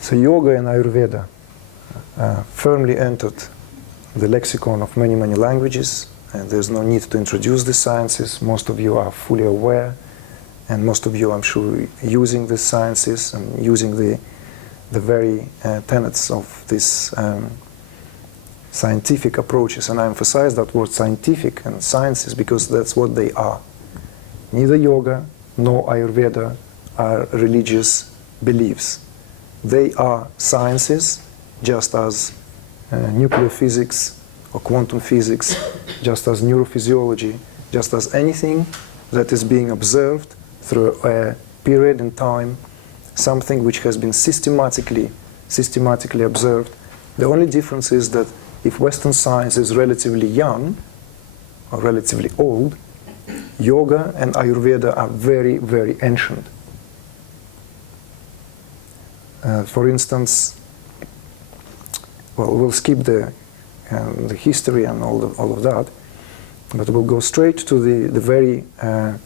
So yoga and Ayurveda firmly entered the lexicon of many, many languages, and there's no need to introduce the sciences. Most of you are fully aware, and most of you, I'm sure, using the sciences and using the very tenets of these scientific approaches. And I emphasize that word scientific and sciences because that's what they are. Neither yoga nor Ayurveda are religious beliefs. They are sciences, just as nuclear physics or quantum physics, just as neurophysiology, just as anything that is being observed through a period in time, something which has been systematically observed. The only difference is that if Western science is relatively young or relatively old, yoga and Ayurveda are very, very ancient. For instance, well, we'll skip the history and all of that, but we'll go straight to the very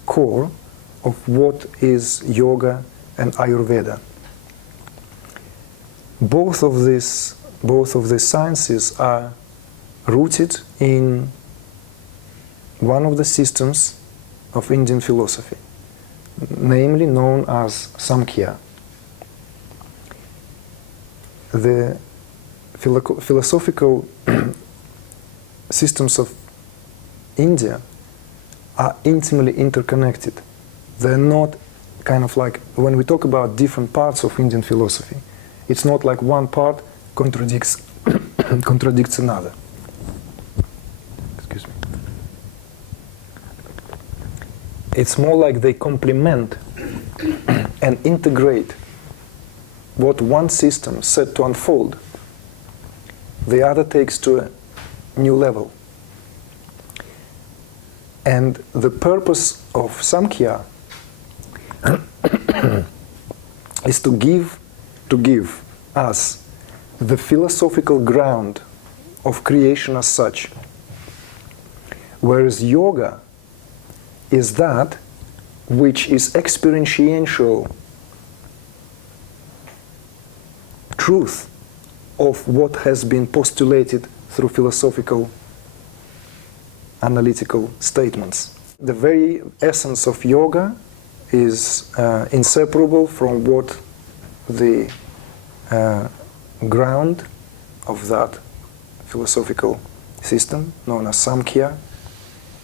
core of what is yoga and Ayurveda. Both of these sciences are rooted in one of the systems of Indian philosophy, namely known as Samkhya. The philosophical systems of India are intimately interconnected. They're not kind of like, when we talk about different parts of Indian philosophy, it's not like one part contradicts another. Excuse me. It's more like they complement and integrate what one system set to unfold. The other takes to a new level. And the purpose of Samkhya is to give us the philosophical ground of creation as such, whereas yoga is that which is experiential truth of what has been postulated through philosophical analytical statements. The very essence of yoga is inseparable from what the ground of that philosophical system, known as Samkhya,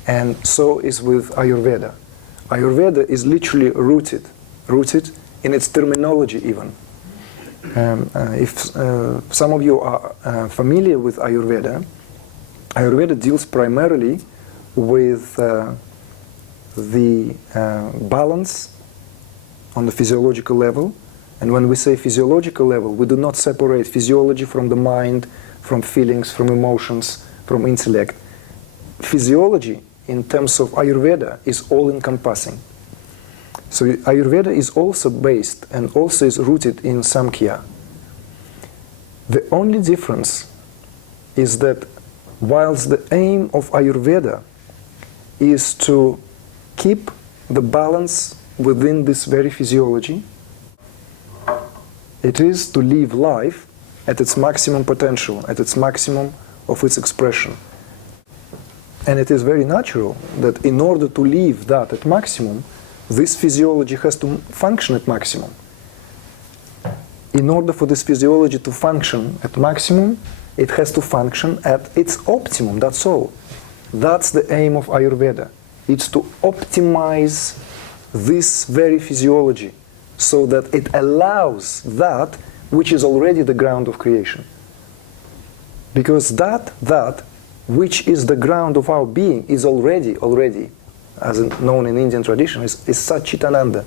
and so is with Ayurveda. Ayurveda is literally rooted in its terminology even. If some of you are familiar with Ayurveda, Ayurveda deals primarily with the balance on the physiological level. And when we say physiological level, we do not separate physiology from the mind, from feelings, from emotions, from intellect. Physiology, in terms of Ayurveda, is all-encompassing. So Ayurveda is also based and also is rooted in Samkhya. The only difference is that whilst the aim of Ayurveda is to keep the balance within this very physiology, it is to live life at its maximum potential, at its maximum of its expression. And it is very natural that in order to live that at maximum, this physiology has to function at maximum. In order for this physiology to function at maximum, it has to function at its optimum, that's all. That's the aim of Ayurveda. It's to optimize this very physiology so that it allows that which is already the ground of creation. Because that which is the ground of our being is already, as known in Indian tradition, is Satchitananda.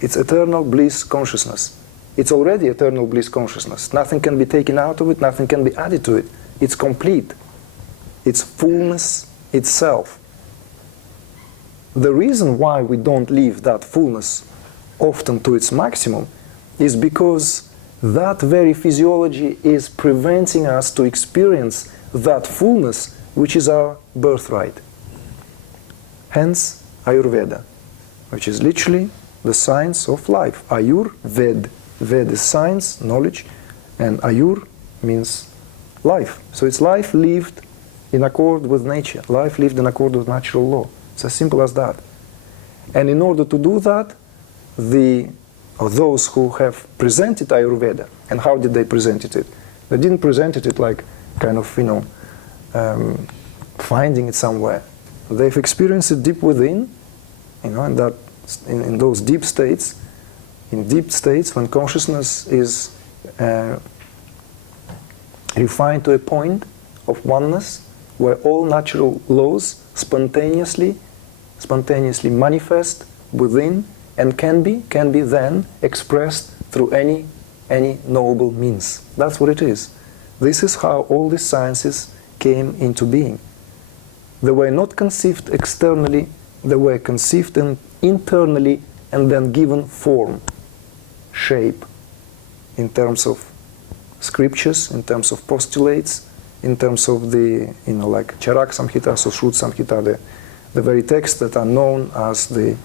It's eternal bliss consciousness. It's already eternal bliss consciousness. Nothing can be taken out of it, nothing can be added to it. It's complete. It's fullness itself. The reason why we don't leave that fullness often to its maximum is because that very physiology is preventing us to experience that fullness which is our birthright. Hence Ayurveda, which is literally the science of life. Ayur-ved, Ved is science, knowledge, and Ayur means life. So it's life lived in accord with nature, life lived in accord with natural law. It's as simple as that. And in order to do that, those who have presented Ayurveda, and how did they present it? They didn't present it like kind of, finding it somewhere. They've experienced it deep within, and that in those deep states, when consciousness is refined to a point of oneness, where all natural laws spontaneously manifest within and can be then expressed through any knowable means. That's what it is. This is how all these sciences came into being. They were not conceived externally, they were conceived internally and then given form, shape, in terms of scriptures, in terms of postulates, in terms of the, like Charak Samhita, so Shrut Samhita, the very texts that are known as the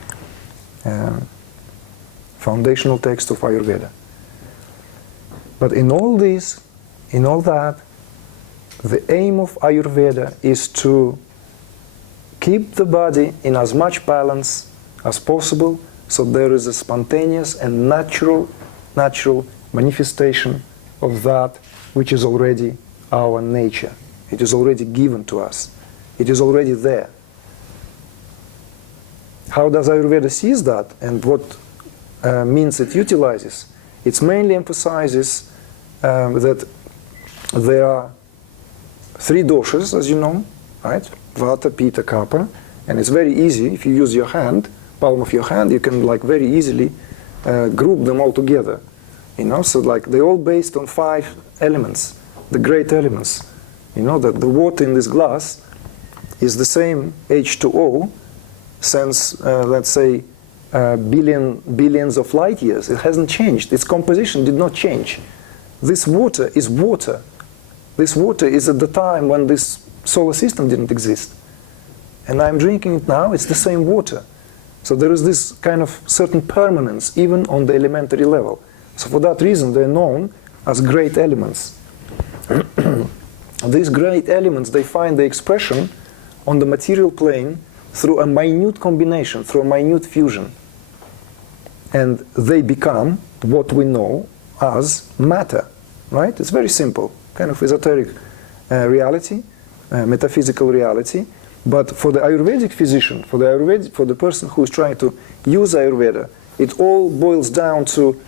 foundational text of Ayurveda. But in all this, in all that, the aim of Ayurveda is to keep the body in as much balance as possible, so there is a spontaneous and natural manifestation of that which is already our nature. It is already given to us. It is already there. How does Ayurveda sees that, and what means it utilizes? It mainly emphasizes that there are three doshas, as you know, right? Vata, Pitta, Kapha, and it's very easy. If you use your hand, palm of your hand, you can like very easily group them all together. So like they're all based on 5 elements, the great elements. That the water in this glass is the same H2O since, let's say, billions of light years. It hasn't changed. Its composition did not change. This water is water. This water is at the time when this solar system didn't exist. And I'm drinking it now, it's the same water. So there is this kind of certain permanence, even on the elementary level. So for that reason, they're known as great elements. These great elements, they find the expression on the material plane through a minute combination, through a minute fusion. And they become what we know as matter, right? It's very simple, kind of esoteric reality, metaphysical reality. But for the Ayurvedic physician, for the person who is trying to use Ayurveda, it all boils down to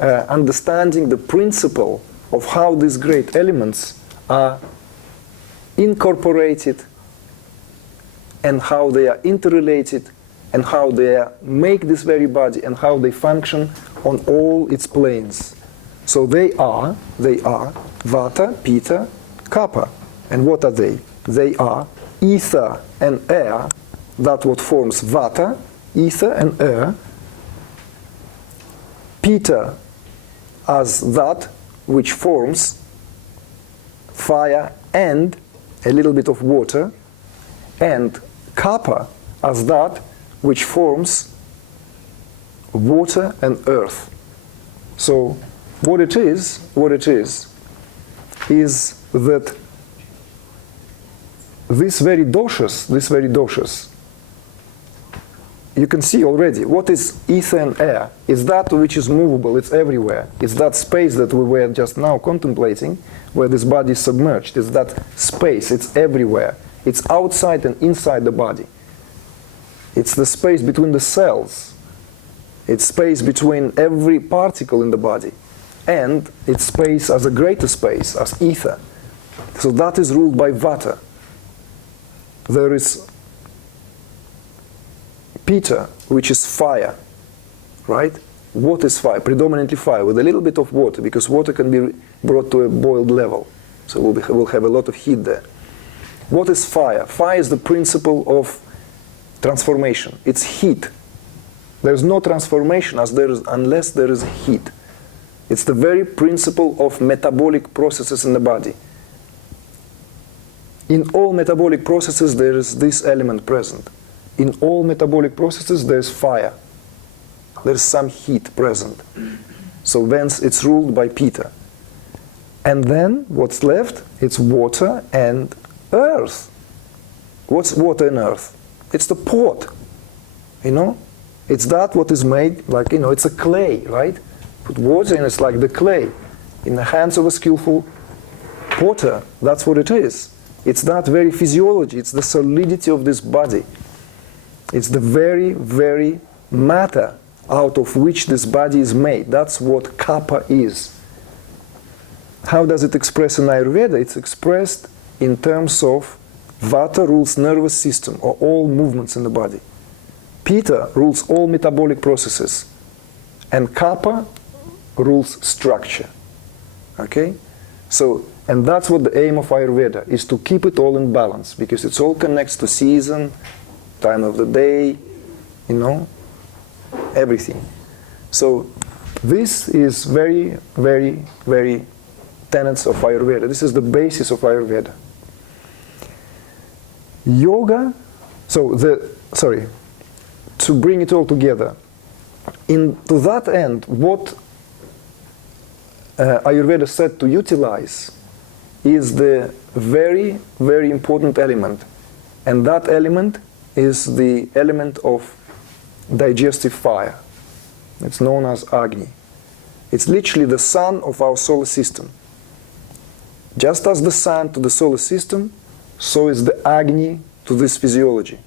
understanding the principle of how these great elements are incorporated and how they are interrelated and how they make this very body and how they function on all its planes. So they are Vata, Pitta, Kapha. And what are they? They are ether and air, that what forms Vata, ether and air. Pitta as that which forms fire and a little bit of water, and Kapha as that which forms water and earth. So what it is that these very doshas, you can see already what is ether and air. It's that which is movable, it's everywhere. It's that space that we were just now contemplating, where this body is submerged. It's that space, it's everywhere. It's outside and inside the body. It's the space between the cells. It's space between every particle in the body. And it's space as a greater space, as ether. So that is ruled by Vata. There is Pitta, which is fire, right? What is fire? Predominantly fire, with a little bit of water, because water can be brought to a boiled level. So we'll have a lot of heat there. What is fire? Fire is the principle of transformation. It's heat. There's no transformation unless there is heat. It's the very principle of metabolic processes in the body. In all metabolic processes, there is this element present. In all metabolic processes, there's fire. There's some heat present. So thence it's ruled by Pitta. And then what's left? It's water and earth. What's water and earth? It's the pot, you know? It's that what is made, like, you know, it's a clay, right? Put water in, it's like the clay. In the hands of a skillful potter, that's what it is. It's that very physiology, it's the solidity of this body. It's the very, very matter out of which this body is made. That's what kapha is. How does it express in Ayurveda? It's expressed in terms of vata rules nervous system or all movements in the body. Pitta rules all metabolic processes. And kapha rules structure. Okay? So, and that's what the aim of Ayurveda is, to keep it all in balance, because it all connects to season, time of the day, you know, everything. So this is very, very, very tenets of Ayurveda. This is the basis of Ayurveda. Yoga, to bring it all together, to that end, what Ayurveda said to utilize is the very, very important element. And that element is the element of digestive fire. It's known as Agni. It's literally the sun of our solar system. Just as the sun to the solar system, so is the Agni to this physiology.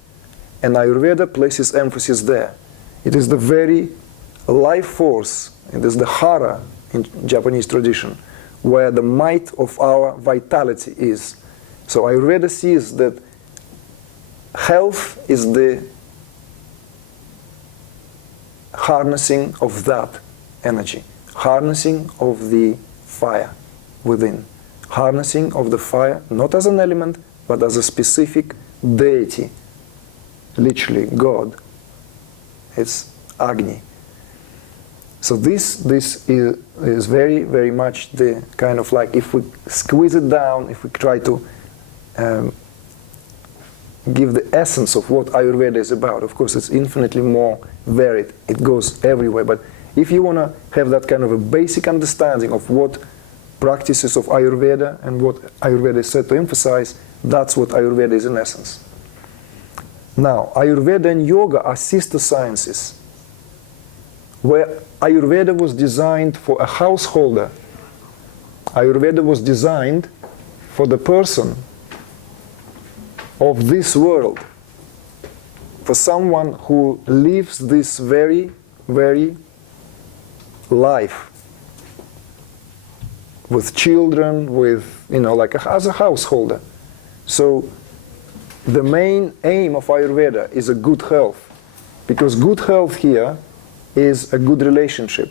And Ayurveda places emphasis there. It is the very life force, it is the hara in Japanese tradition, where the might of our vitality is. So Ayurveda sees that health is the harnessing of that energy, harnessing of the fire within, harnessing of the fire not as an element but as a specific deity, literally God. It's Agni. So this is very, very much the kind of, like, if we squeeze it down, if we try to give the essence of what Ayurveda is about. Of course, it's infinitely more varied. It goes everywhere. But if you want to have that kind of a basic understanding of what practices of Ayurveda and what Ayurveda is said to emphasize, that's what Ayurveda is in essence. Now, Ayurveda and Yoga are sister sciences, where Ayurveda was designed for a householder. Ayurveda was designed for the person of this world, for someone who lives this very, very life with children, with, you know, like as a householder. So the main aim of Ayurveda is a good health, because good health here is a good relationship.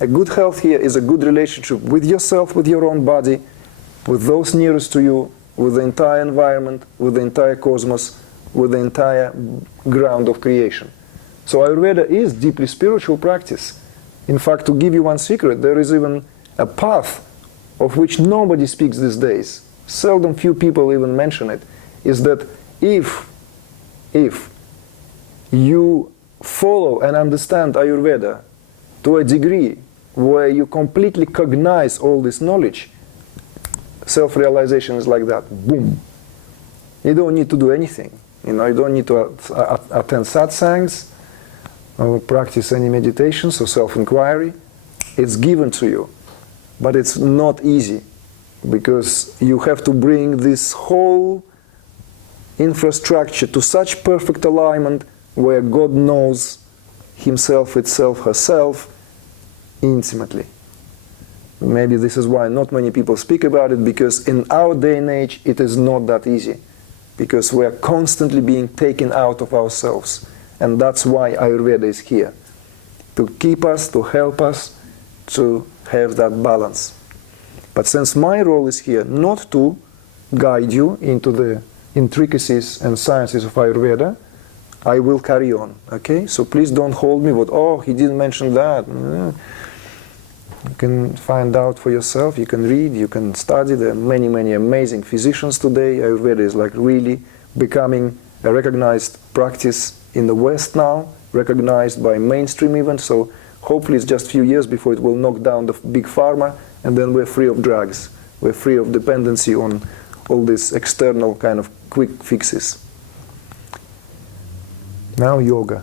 A good health here is a good relationship with yourself, with your own body, with those nearest to you, with the entire environment, with the entire cosmos, with the entire ground of creation. So Ayurveda is deeply spiritual practice. In fact, to give you one secret, there is even a path of which nobody speaks these days. Seldom few people even mention it, is that if you follow and understand Ayurveda to a degree where you completely cognize all this knowledge, self-realization is like that, boom. You don't need to do anything. You know, you don't need to attend satsangs or practice any meditations or self-inquiry. It's given to you. But it's not easy, because you have to bring this whole infrastructure to such perfect alignment where God knows himself, itself, herself intimately. Maybe this is why not many people speak about it, because in our day and age it is not that easy, because we are constantly being taken out of ourselves. And that's why Ayurveda is here, to keep us, to help us to have that balance. But since my role is here not to guide you into the intricacies and sciences of Ayurveda, I will carry on, okay? So please don't hold me with, oh, he didn't mention that. You can find out for yourself, you can read, you can study. There are many, many amazing physicians today. Ayurveda is like really becoming a recognized practice in the West now, recognized by mainstream even. So Hopefully it's just a few years before it will knock down the big pharma, and then we're free of drugs. We're free of dependency on all these external kind of quick fixes. Now yoga.